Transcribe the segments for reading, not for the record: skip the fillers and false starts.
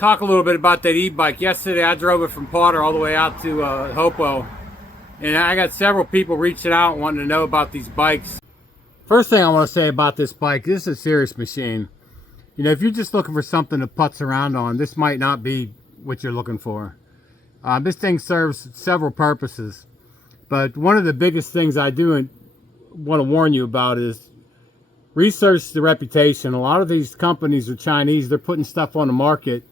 talk a little bit about that e-bike. Yesterday I drove it from Potter all the way out to Hopewell, and I got several people reaching out wanting to know about these bikes. First thing I want to say about this bike, this is a serious machine. You know, if you're just looking for something to putz around on, this might not be what you're looking for. This thing serves several purposes, but one of the biggest things I do want to warn you about is research the reputation. A lot of these companies are Chinese. They're putting stuff on the market,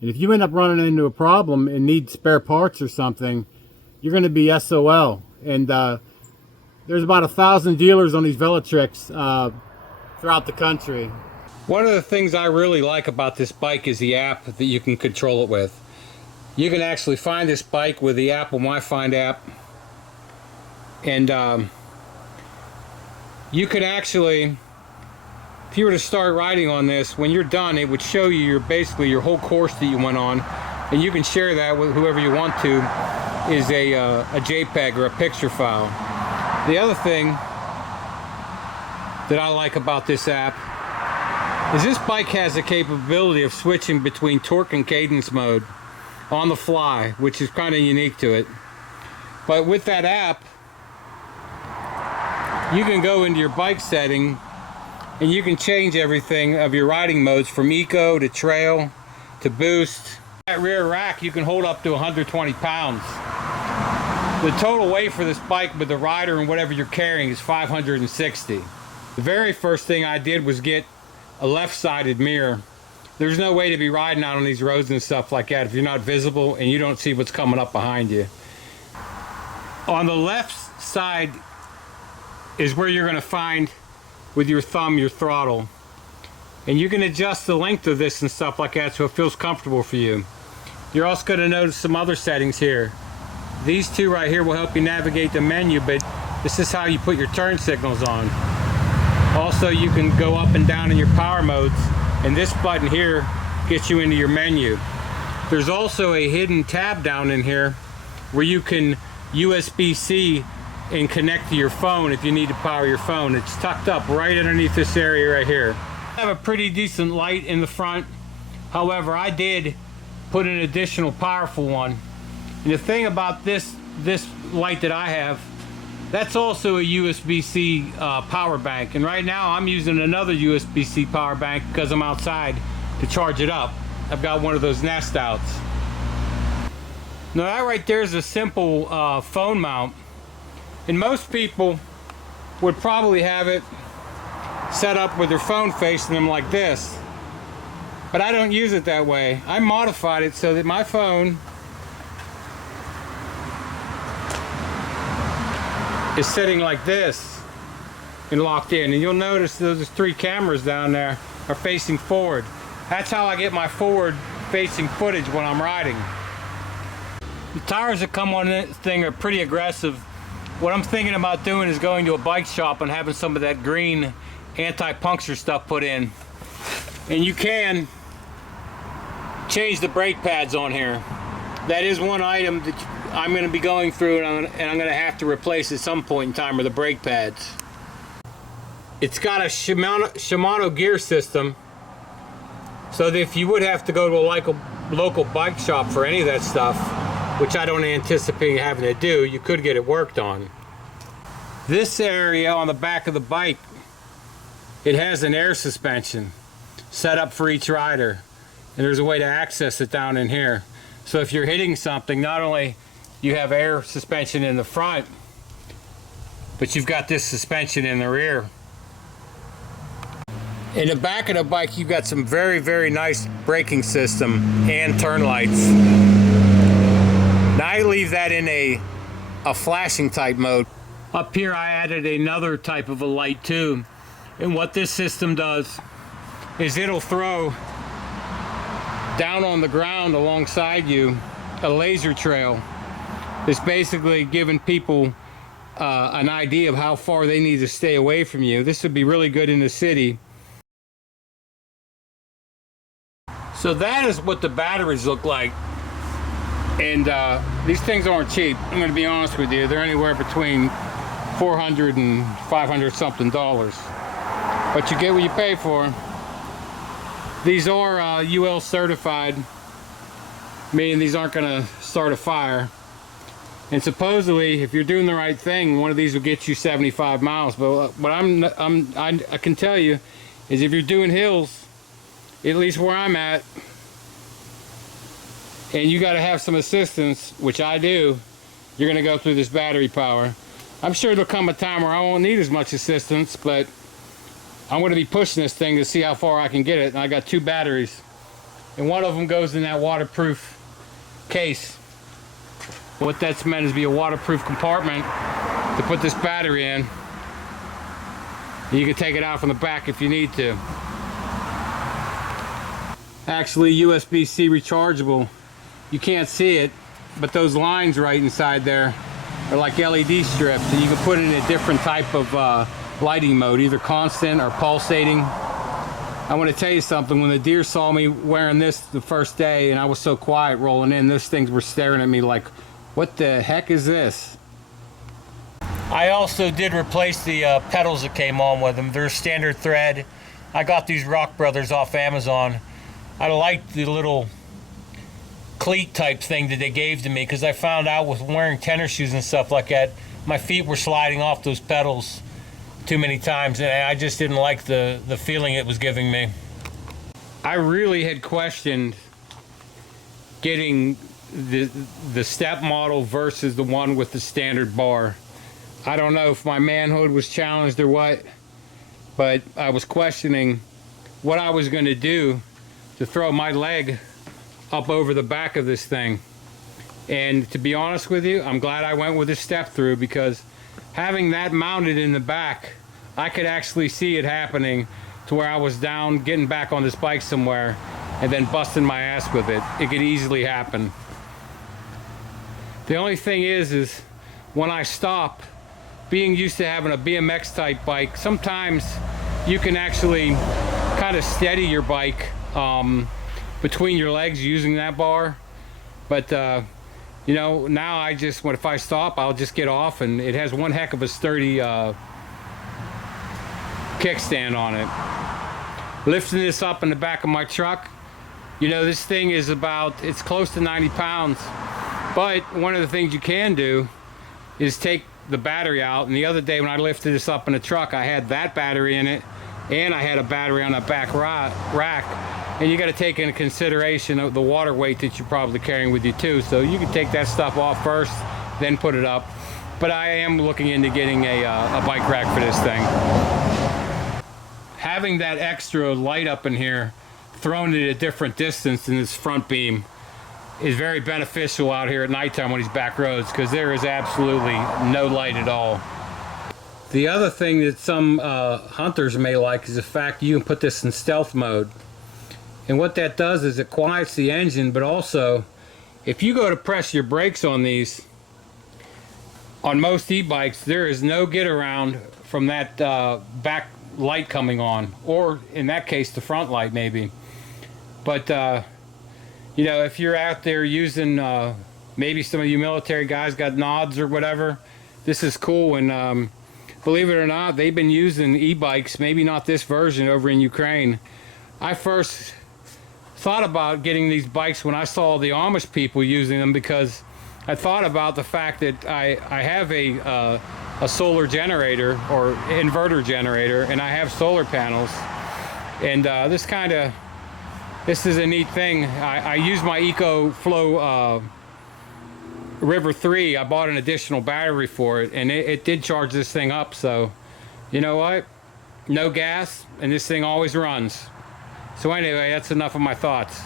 and if you end up running into a problem and need spare parts or something, you're going to be SOL. And there's about 1,000 dealers on these Velotrics throughout the country. One of the things I really like about this bike is the app that you can control it with. You can actually find this bike with the Apple MyFind app, and you can actually, if you were to start riding on this, when you're done, it would show you basically your whole course that you went on, and you can share that with whoever you want to, is a JPEG or a picture file. The other thing that I like about this app is this bike has the capability of switching between torque and cadence mode on the fly, which is kind of unique to it. But with that app, you can go into your bike setting and you can change everything of your riding modes from eco to trail to boost. That rear rack you can hold up to 120 pounds. The total weight for this bike with the rider and whatever you're carrying is 560. The very first thing I did was get a left-sided mirror. There's no way to be riding out on these roads and stuff like that if you're not visible and you don't see what's coming up behind you. On the left side is where you're going to find with your thumb your throttle, and you can adjust the length of this and stuff like that so it feels comfortable for you. You're also going to notice some other settings here. These two right here will help you navigate the menu, but this is how you put your turn signals on. Also, you can go up and down in your power modes, and this button here gets you into your menu. There's also a hidden tab down in here where you can USB-C and connect to your phone if you need to power your phone. It's tucked up right underneath this area right here. I have a pretty decent light in the front. However, I did put an additional powerful one. And the thing about this light that I have, that's also a USB-C power bank. And right now I'm using another USB-C power bank because I'm outside to charge it up. I've got one of those Nest outs. Now that right there is a simple phone mount. And most people would probably have it set up with their phone facing them like this. But I don't use it that way. I modified it so that my phone is sitting like this and locked in. And you'll notice those 3 cameras down there are facing forward. That's how I get my forward facing footage when I'm riding. The tires that come on this thing are pretty aggressive. What I'm thinking about doing is going to a bike shop and having some of that green anti-puncture stuff put in. And you can change the brake pads on here. That is one item that I'm going to be going through, and I'm going to have to replace at some point in time, are the brake pads. It's got a Shimano gear system, so that if you would have to go to a local bike shop for any of that stuff, which I don't anticipate having to do, you could get it worked on. This area on the back of the bike, it has an air suspension set up for each rider, and there's a way to access it down in here. So if you're hitting something, not only you have air suspension in the front, but you've got this suspension in the rear. In the back of the bike, you've got some very, very nice braking system and turn lights. Now I leave that in a flashing type mode. Up here I added another type of a light too. And what this system does is it'll throw down on the ground alongside you a laser trail. It's basically giving people an idea of how far they need to stay away from you. This would be really good in the city. So that is what the batteries look like. And these things aren't cheap. I'm going to be honest with you. They're anywhere between $400 and $500 something. But you get what you pay for. These are UL certified. meaning these aren't going to start a fire. And supposedly, if you're doing the right thing, one of these will get you 75 miles. But what I can tell you is if you're doing hills, at least where I'm at, and you got to have some assistance, which I do, you're going to go through this battery power. I'm sure there'll come a time where I won't need as much assistance, but I'm going to be pushing this thing to see how far I can get it. And I got 2 batteries, and one of them goes in that waterproof case. What that's meant is be a waterproof compartment to put this battery in. You can take it out from the back if you need to. Actually, USB-C rechargeable. You can't see it, but those lines right inside there are like LED strips, and you can put it in a different type of lighting mode, either constant or pulsating. I want to tell you something. When the deer saw me wearing this the first day and I was so quiet rolling in, those things were staring at me like, what the heck is this? I also did replace the pedals that came on with them. They're standard thread. I got these Rock Brothers off Amazon. I liked the little cleat type thing that they gave to me, because I found out with wearing tennis shoes and stuff like that, my feet were sliding off those pedals too many times, and I just didn't like the feeling it was giving me. I really had questioned getting the step model versus the one with the standard bar. I don't know if my manhood was challenged or what, but I was questioning what I was going to do to throw my leg up over the back of this thing. And to be honest with you, I'm glad I went with a step through, because having that mounted in the back, I could actually see it happening to where I was down getting back on this bike somewhere and then busting my ass with it. It could easily happen. The only thing is when I stop, being used to having a BMX type bike, sometimes you can actually kind of steady your bike between your legs using that bar. But you know, now I just, if I stop, I'll just get off, and it has one heck of a sturdy kickstand on it. Lifting this up in the back of my truck, you know, this thing is it's close to 90 pounds. But one of the things you can do is take the battery out. And the other day when I lifted this up in the truck, I had that battery in it, and I had a battery on that back rack. And you got to take into consideration of the water weight that you're probably carrying with you too. So you can take that stuff off first, then put it up. But I am looking into getting a bike rack for this thing. Having that extra light up in here, thrown at a different distance than this front beam, is very beneficial out here at nighttime on these back roads, because there is absolutely no light at all. The other thing that some hunters may like is the fact you can put this in stealth mode. And what that does is it quiets the engine, but also if you go to press your brakes on these, on most e-bikes, there is no get around from that back light coming on, or in that case the front light maybe. But you know, if you're out there using, maybe some of you military guys got nods or whatever, this is cool. And believe it or not, they've been using e-bikes, maybe not this version, over in Ukraine. I first thought about getting these bikes when I saw the Amish people using them, because I thought about the fact that I have a solar generator or inverter generator, and I have solar panels, and this is a neat thing. I use my EcoFlow River 3. I bought an additional battery for it, and it did charge this thing up. So you know what, no gas, and this thing always runs. So anyway, that's enough of my thoughts.